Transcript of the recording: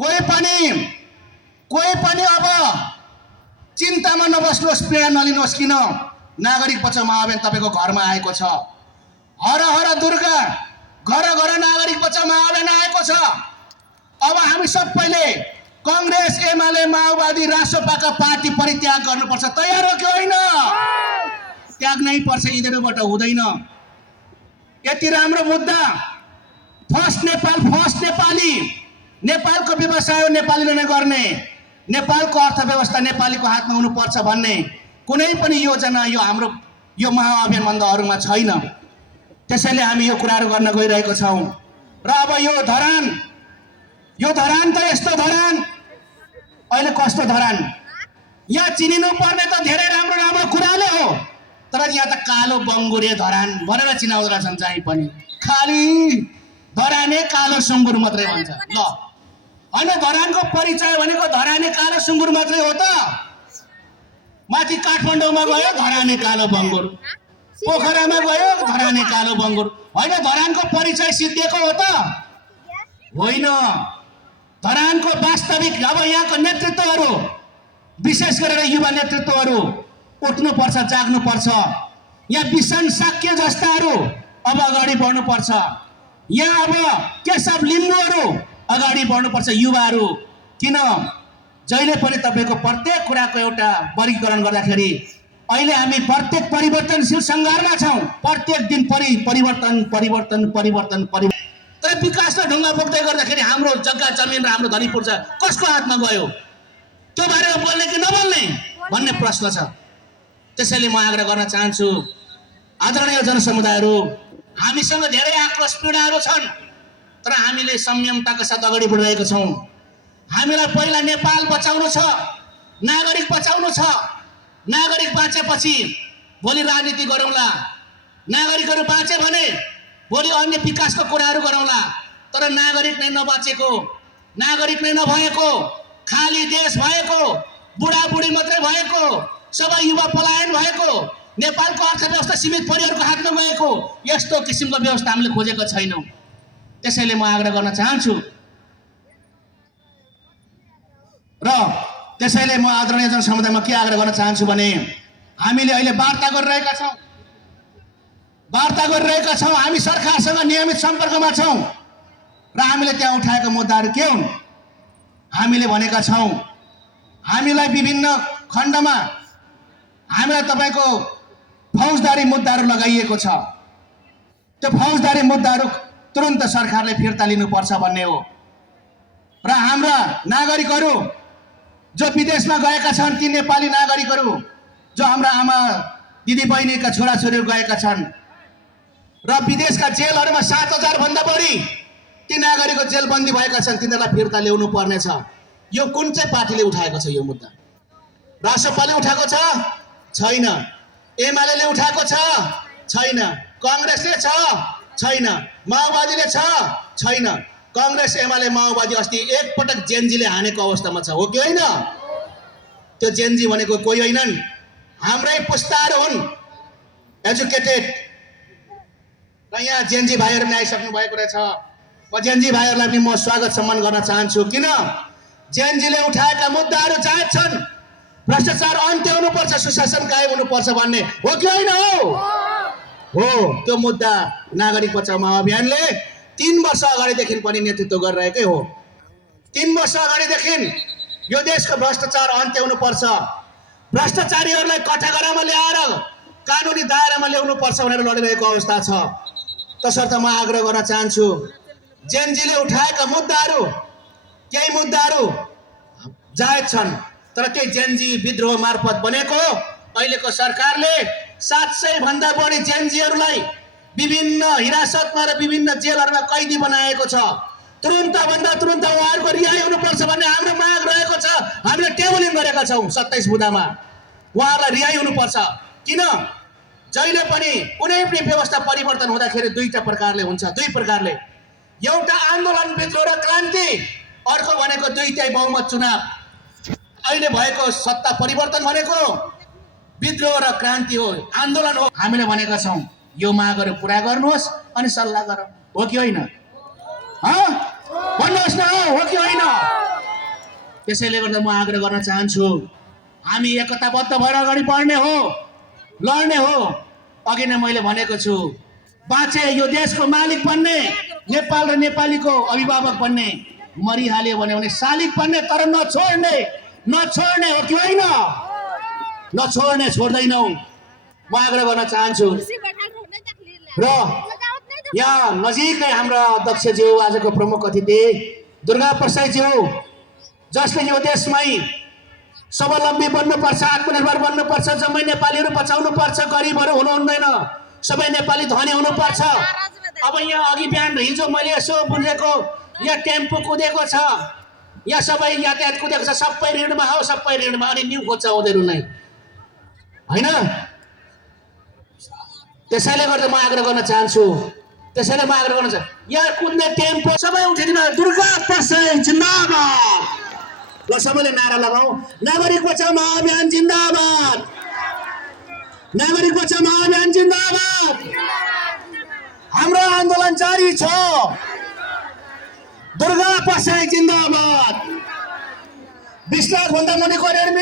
कोही पनि अब चिन्तामा नबस्नुहोस्, पीडा नलिनुहोस्। किन? नागरिक बचाउ महाअभियान तपाईँको घरमा आएको छ। हर हर दुर्गा, घर घर नागरिक बचाउ महाअभियान आएको छ। अब हामी सबैले कांग्रेस, एमाले, माओवादी, रासोपाका पार्टी परित्याग गर्नुपर्छ। तयार हो कि होइन? त्याग्नै पर्छ, यिनीहरूबाट हुँदैन। यति राम्रो मुद्दा, फर्स्ट नेपाल, फर्स्ट नेपाली, नेपालको व्यवसाय नेपालीले नै गर्ने, नेपालको अर्थव्यवस्था नेपालीको हातमा हुनुपर्छ भन्ने कुनै पनि योजना यो महाअभियानभन्दा अरूमा छैन। त्यसैले हामी यो कुराहरू गर्न गइरहेको छौँ। र अब यो धरान त यस्तो धरान, अहिले कस्तो धरान, यहाँ चिनिनु पर्ने त धेरै राम्रो राम्रो कुराले हो, तर यहाँ त कालो बङ्गुरे धरान भनेर चिनाउँदो रहेछन्। चाहिँ पनि खाली धराने कालो सुँगुर मात्रै भन्छ। ल होइन, धरानको परिचय भनेको धराने कालो सुँगुर मात्रै हो त? माथि काठमाडौँमा गयो धराने कालो बङ्गुर, पोखरामा गयो धराने कालो बङ्गुर, होइन धरानको परिचय सिद्धिएको हो त? होइन। धरानको वास्तविक अब यहाँको नेतृत्वहरू, विशेष गरेर युवा नेतृत्वहरू उठ्नुपर्छ, जाग्नुपर्छ। यहाँ विसन शाक्य जस्ताहरू अब अगाडि बढ्नुपर्छ। यहाँ अब केशव लिम्बूहरू अगाडि बढ्नुपर्छ, युवाहरू। किन? जहिले पनि तपाईँको प्रत्येक कुराको एउटा वर्गीकरण गर्दाखेरि अहिले हामी प्रत्येक परिवर्तनशील सङ्घारमा छौँ। प्रत्येक दिन परिवर्तन। तर विकासलाई ढुङ्गा बोक्दै गर्दाखेरि हाम्रो जग्गा जमिन र हाम्रो धनी पूर्जा कसको हातमा गयो, त्यो बारेमा बोल्ने कि नबोल्ने भन्ने प्रश्न छ। त्यसैले म आग्रह गर्न चाहन्छु, आदरणीय जनसमुदायहरू, हामीसँग धेरै आक्रोश पीडाहरू छन्, तर हामीले संयमताका साथ अगाडि बढिरहेका छौँ। हामीलाई पहिला नेपाल बचाउनु छ, नागरिक बचाउनु छ। नागरिक बाँचेपछि भोलि राजनीति गरौँला, नागरिकहरू बाँचे भने भोलि अन्य विकासको कुराहरू गरौँला। तर नागरिक नै नबाँचेको, नागरिक नै नभएको, खाली देश भएको, बुढाबुढी मात्रै भएको, सबै युवा पलायन भएको, नेपालको अर्थव्यवस्था सीमित परिवारको हातमा गएको, यस्तो किसिमको व्यवस्था हामीले खोजेको छैनौँ। त्यसैले म आग्रह गर्न चाहन्छु र त्यसैले म आदरणीय जनसमुदायमा के आग्रह गर्न चाहन्छु भने हामीले अहिले वार्ता गरिरहेका छौँ, हामी सरकारसँग नियमित सम्पर्कमा छौँ र हामीले त्यहाँ उठाएका मुद्दाहरू के हुन्? हामीले भनेका छौँ, हामीलाई विभिन्न खण्डमा हामीलाई तपाईँको फौजदारी मुद्दाहरू लगाइएको छ। त्यो फौजदारी मुद्दाहरू तुरन्त सरकारले फिर्ता लिनुपर्छ भन्ने हो। र हाम्रा नागरिकहरू जो विदेशमा गएका छन्, ती नेपाली नागरिकहरू जो हाम्रा आमा दिदी बहिनीका छोराछोरीहरू गएका छन् र विदेशका जेलहरूमा 7,000 भन्दा बढी ती नागरिकहरू जेलबन्दी भएका छन्, तिनीहरूलाई फिर्ता ल्याउनु पर्नेछ। यो कुन चाहिँ पार्टीले उठाएको छ यो मुद्दा? रासोपाले उठाएको छ? छैन। एमाले उठाएको छ? छैन। कांग्रेसले छ? छैन। माओवादीले छ? छैन। कांग्रेस, एमाले, माओवादी अस्ति एकपटक जेनजीले हानेको अवस्थामा छ, हो कि होइन? त्यो जेनजी भनेको कोही होइनन्, हाम्रै पुस्ताहरू हुन्, एजुकेटेड। र यहाँ जेनजी भाइहरू पनि आइसक्नु भएको रहेछ। म जेनजी भाइहरूलाई पनि म स्वागत सम्मान गर्न चाहन्छु। किन? जेनजीले उठाएका मुद्दाहरू जायज छन्। भ्रष्टाचार अन्त्य हुनुपर्छ, सुशासन कायम हुनुपर्छ भन्ने हो कि होइन? हो। त्यो मुद्दा नागरिक बचाउ महाअभियानले 3 वर्ष अगाडिदेखि पनि नेतृत्व गरिरहेकै हो। 3 वर्ष अगाडिदेखि यो देशको भ्रष्टाचार अन्त्य हुनुपर्छ, भ्रष्टाचारीहरूलाई कठघरामा ल्याएर कानुनी दायरामा ल्याउनुपर्छ भनेर लडिरहेको अवस्था छ। तसर्थ म आग्रह गर्न चाहन्छु, जेनजीले उठाएका मुद्दाहरू, केही मुद्दाहरू जायज छन्, तर त्यही जेनजी विद्रोह मार्फत बनेको अहिलेको सरकारले 700 भन्दा बढी जेनजीहरूलाई विभिन्न हिरासतमा र विभिन्न जेलहरूमा कैदी बनाएको छ। तुरन्त उहाँहरूको रिहाई हुनुपर्छ भन्ने हाम्रो माग रहेको छ। हामीले टेबलिङ गरेका छौँ 27 बुँदामा, उहाँहरूलाई रिहाई हुनुपर्छ। किन? जहिले पनि कुनै पनि व्यवस्था परिवर्तन हुँदाखेरि दुईटा प्रकारले हुन्छ, दुई प्रकारले। एउटा आन्दोलन, विद्रोह र क्रान्ति, अर्को भनेको दुईटै बहुमत चुनाव। अहिले भएको सत्ता परिवर्तन भनेको विद्रोह र क्रान्ति हो, आन्दोलन हो। हामीले भनेका छौँ यो मागहरू पुरा गर्नुहोस् अनि सल्लाह गरौँ, हो कि होइन? भन्नुहोस् न, हो कि होइन? त्यसैले गर्दा म आग्रह गर्न चाहन्छु हामी एकताबद्ध भएर अगाडि बढ्ने हो, लड्ने हो। अघि नै मैले भनेको छु, बाँचे यो देशको मालिक बन्ने, नेपाल र नेपालीको अभिभावक बन्ने, मरिहाल्यो भने शालिक बन्ने, तर नछोड्ने हो कि होइन? नछोड्ने, छोड्दैनौ। म आग्रह गर्न चाहन्छु। र यहाँ नजिकै हाम्रा अध्यक्षज्यू, आजको प्रमुख अतिथि दुर्गा प्रसादज्यू, जसले यो देशमै स्वावलम्बी बन्नुपर्छ, आत्मनिर्भर बन्नुपर्छ, जम्मै नेपालीहरू बचाउनुपर्छ, गरिबहरू हुनु हुँदैन, सबै नेपाली धनी हुनुपर्छ। अब यहाँ अघि बिहान हिजो मैले यसो बुझेको, यहाँ टेम्पो कुदेको छ, यहाँ सबै यातायात कुदेको छ, सबै ऋणमा हो, सबै ऋणमा। अनि न्यु खोज्छ उनीहरू नै, होइन? त्यसैले गर्दा म आग्रह गर्न चाहन्छु, यहाँ कुद्ने टेम्पो सबै उठाइदिनु। दुर्गा प्रसाद जिन्दाबाद। ल सबैले नारा लगाऊ, नागरिक बचाउ महाअभियान जिन्दाबाद, नागरिक बचाउ महाअभियान जिन्दाबाद। हाम्रो आन्दोलन जारी छ। दुर्गा प्रसाद जिन्दाबाद। 20 लाख भन्दा मुनिको ऋण